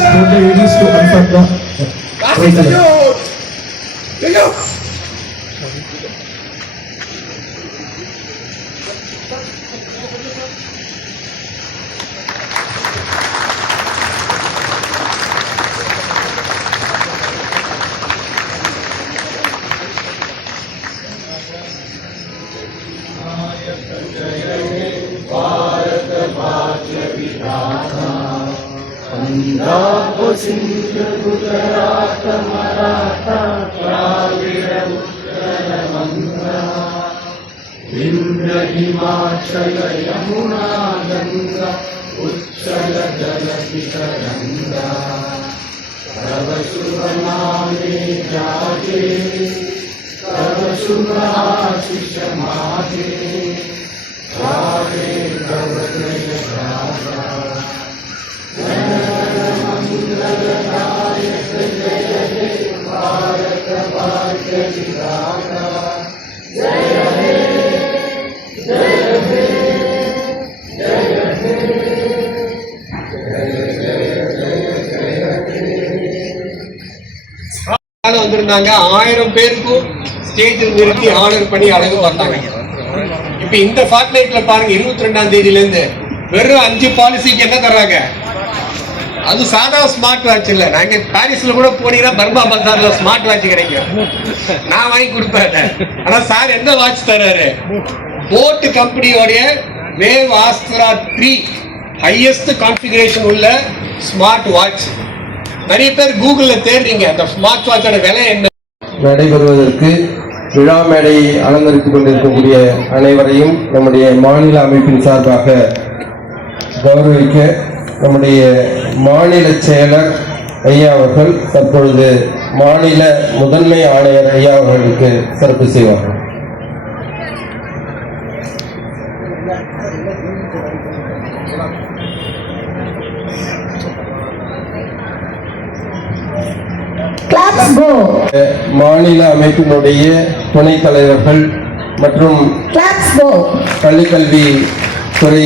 request both the ladies to unpack the Punjab Sindh Gujarat Maratha Dravida Utkal बंगा विंध्य हिमाचल यमुना गंगा उच्चल जलधि तरंगा तव शुभ नामे जागे तव शुभ आशीष मागे गावे तव जय गाथा मंगलदायक जय हे भारत भाग्य विधाता जय हे जय हे जय हे வந்திருந்தாங்க 1000 பேருக்கும் ஸ்டேஜில் நிறுத்தி ஆர்டர் பண்ணி அழகு பார்த்தாங்க. இப்ப இந்த ஃபார்ட்நைட்ல பாருங்க 22ஆம் தேதியில இருந்து வெறும் 5 பாலிசிக்கு என்ன தர்றாங்க? அது சாதா ஸ்மார்ட் வாட்ச் இல்ல. நாங்க பாரிஸ்ல கூட போனீங்கன்னா பர்மா பஜார்ல ஸ்மார்ட் வாட்ச் கிடைக்கும், நான் வாங்கி கொடுப்பேன். ஆனா சார் எந்த வாட்ச் தர்றாரு? போர்ட் கம்பெனியோடைய வேவ் ஆஸ்ட்ரா 3 ஹையஸ்ட் கான்ஃபிகரேஷன் உள்ள ஸ்மார்ட் வாட்ச். நிறைய பேர் கூகுள்ல தேடுறீங்க அந்த ஸ்மார்ட் வாட்சோட விலை என்ன. நடைபெறுவதற்கு விழா மேடையை அலங்கரித்துக் கொண்டிருக்கக்கூடிய அனைவரையும் நம்முடைய மாநில அமைப்பின் சார்பாக கௌரவிக்க நம்முடைய மாநில செயலர் ஐயா அவர்கள் தற்பொழுது மாநில முதன்மை ஆணையர் ஐயா அவர்களுக்கு சிறப்பு செய்வார்கள். மாநில அமைப்பினுடைய துணைத் தலைவர்கள் மற்றும் பள்ளிக்கல்வி துறை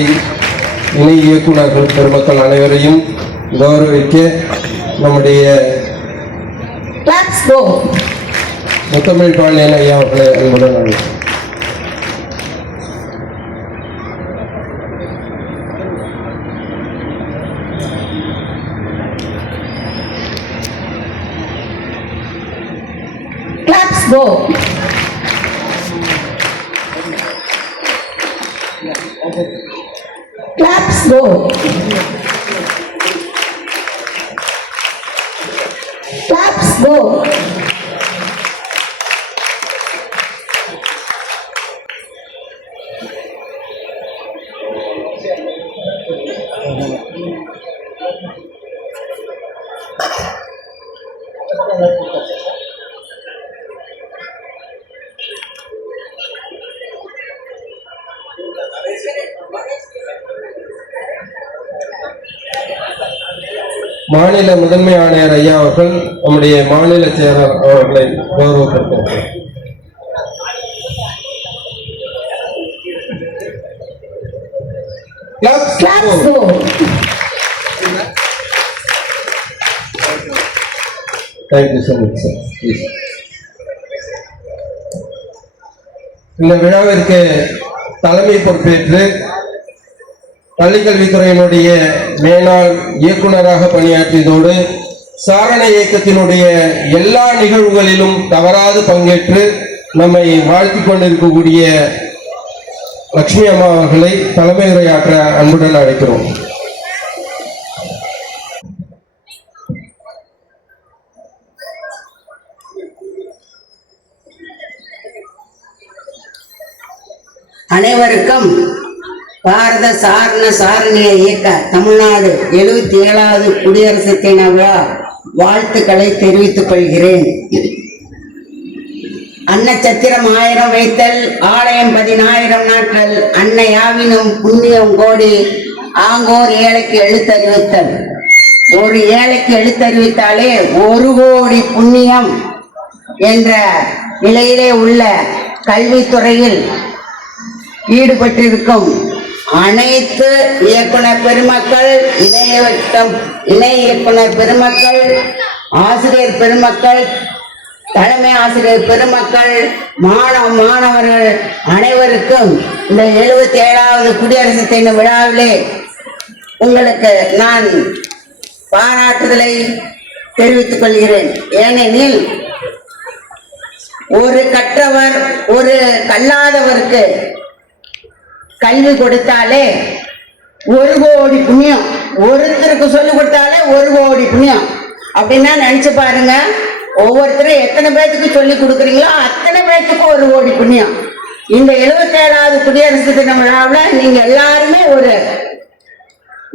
இணை இயக்குநர்கள் பெருமக்கள் அனைவரையும் கௌரவிக்க நம்முடைய முத்தமிழ் பாண்டியன் ஐயா அவர்களை அன்புடன் அழைக்கிறேன். Go. Claps go. Claps go. மாநில முதன்மை ஆணையர் ஐயா அவர்கள் நம்முடைய மாநில செயலர் அவர்களை கௌரவப்படுத்துகிறார். Thank you so much sir. இந்த விழாவிற்கு தலைமை பொறுப்பேற்று பள்ளிக்கல்வித்துறையினுடைய மேலாள் இயக்குநராக பணியாற்றியதோடு சாரண இயக்கத்தினுடைய எல்லா நிகழ்வுகளிலும் தவறாது பங்கேற்று நம்மை வாழ்த்திக் கொண்டிருக்கக்கூடிய லட்சுமி அம்மா அவர்களை தலைமை உரையாற்ற அன்புடன் அழைக்கிறோம். அனைவருக்கும் பாரத சாரண சாரணிய இயக்க தமிழ்நாடு 77வது குடியரசு தின விழா வாழ்த்துக்களை தெரிவித்துக் கொள்கிறேன். அன்னச்சத்திரம் 1000 வைத்தல், ஆலயம் 10,000 நாட்கள், அன்னையாவினும் புண்ணியம் கோடி, ஆங்கோர் ஏழைக்கு எழுத்தறிவித்தல். ஒரு ஏழைக்கு எழுத்தறிவித்தாலே 1 கோடி புண்ணியம் என்ற நிலையிலே உள்ள கல்வித்துறையில் ஈடுபட்டிருக்கும் அனைத்து இயக்குனர் பெருமக்கள், இணை இயக்குனர் பெருமக்கள், ஆசிரியர் பெருமக்கள், தலைமை ஆசிரியர் பெருமக்கள், மாணவர்கள் அனைவருக்கும் இந்த 77வது குடியரசு தின விழாவிலே உங்களுக்கு நான் பாராட்டுதலை தெரிவித்துக் கொள்கிறேன். ஏனெனில் ஒரு கற்றவர் ஒரு கல்லாதவருக்கு கல்வி கொடுத்தாலே 1 கோடி புண்ணியம். ஒருத்தருக்கு சொல்லிக் கொடுத்தாலே 1 கோடி புண்ணியம். அப்படின்னா நினைச்சு பாருங்க, ஒவ்வொருத்தரும் எத்தனை பேத்துக்கு சொல்லி கொடுக்குறீங்களோ அத்தனை பேத்துக்கு 1 கோடி புண்ணியம். இந்த 77வது குடியரசு தின விழாவில் நீங்க எல்லாருமே ஒரு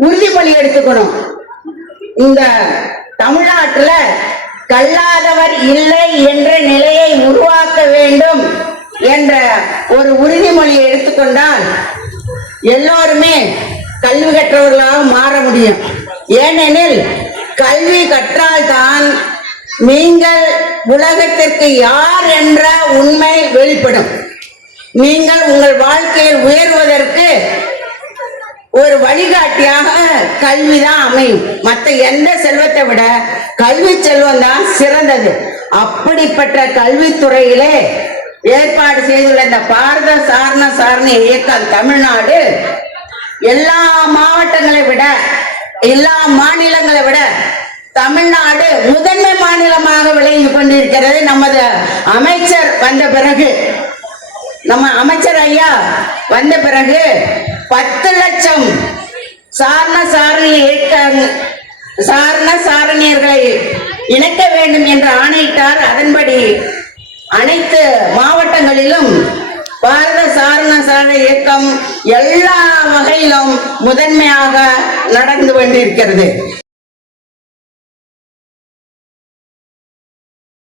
உறுதிமொழி எடுத்துக்கணும். இந்த தமிழ்நாட்டுல கல்லாதவர் இல்லை என்ற நிலையை உருவாக்க வேண்டும் என்ற ஒரு உறுதிமொழியை எடுத்துக்கொண்டால் எல்லோருமே கல்வி கற்றவர்களாக மாற முடியும். ஏனெனில் கல்வி கற்றால்தான் நீங்கள் உலகத்திற்கு யார் என்ற உண்மை வெளிப்படும். நீங்கள் உங்கள் வாழ்க்கையில் உயர்வதற்கு ஒரு வழிகாட்டியாக கல்விதான் அமையும். மற்ற எந்த செல்வத்தை விட கல்வி செல்வம் தான் சிறந்தது. அப்படிப்பட்ட கல்வித்துறையிலே ஏற்பாடு செய்துள்ள இந்த பாரத சாரண இயக்கம் தமிழ்நாடு எல்லா மாவட்டங்களை விட, எல்லா மாநிலங்களை விட தமிழ்நாடு முதன்மை மாநிலமாக விளங்கி கொண்டிருக்கிறது. நமது அமைச்சர் வந்த பிறகு, நம்ம அமைச்சர் ஐயா வந்த பிறகு 10 லட்சம் சாரணர்களை இணைக்க வேண்டும் என்று ஆணையிட்டார். அதன்படி அனைத்து மாவட்டங்களிலும் பாரத சாரண இயக்கம் எல்லா வகையிலும் முதன்மையாக நடந்து கொண்டிருக்கிறது.